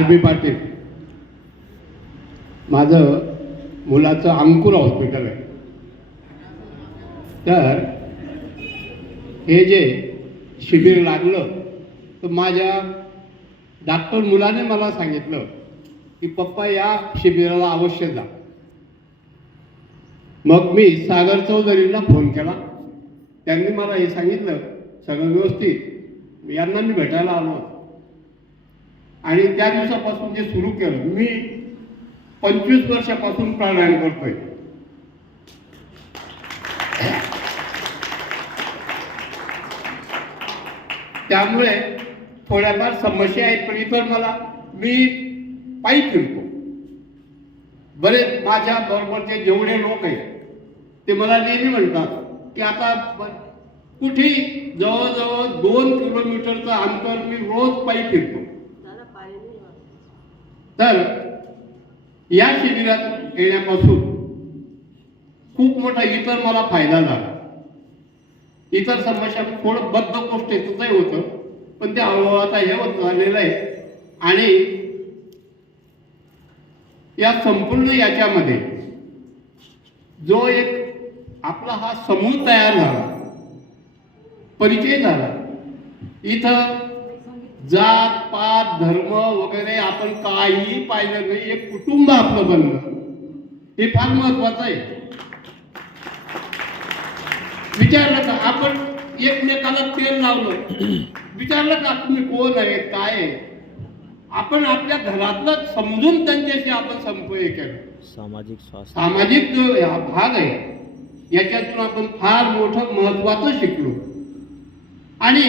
RB Patil, माझं मुलाचं अंकुर hospital आहे. तर हे जे शिबिर लागलं तर माझ्या डॉक्टर मुलाने मला सांगितलं की पप्पा या शिबिराला अवश्य जा. मग मी सागर चौधरीला फोन केला. त्यांनी मला हे सांगितलं सगळं व्यवस्थित, यांना मी भेटायला आलो आणि त्या दिवसापासून जे सुरू केलं, मी 25 वर्षापासून प्राणायाम करतोय. त्यामुळे थोड्याफार समस्या आहेत, पण इतर मला मी पायी फिरतो. बरेच माझ्या बरोबरचे जेवढे लोक आहेत ते मला नेहमी म्हणतात की आता कुठेही जवळजवळ 2 किलोमीटरचं अंतर मी रोज पायी फिरतो. तर या शिबिरात येण्यापासून खूप मोठा इतर मला फायदा झाला. इतर समस्या थोडं बद्धकोष्ठतेचंही होतं, पण ते हळूहळू आता हे होत झालेलं आहे. आणि या संपूर्ण याच्यामध्ये जो एक आपला हा समूह तयार झाला, परिचय झाला, इथं जात पात धर्म वगैरे आपण काहीही पाहिलं नाही, एक कुटुंब आपलं बनलं, हे फार महत्वाचं आहे. विचारलं का आपण एकमेकाला तेल लावलं, विचारलं का तुम्ही कोण आहे काय आहे, आपण आपल्या घरातलं समजून त्यांच्याशी आपण संपर्क केला. सामाजिक जो भाग आहे याच्यातून आपण फार मोठं महत्वाचं शिकलो. आणि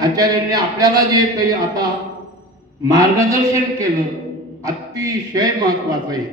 आचार्यांनी आपल्याला जे काही आता मार्गदर्शन केलं अतिशय महत्वाचं आहे.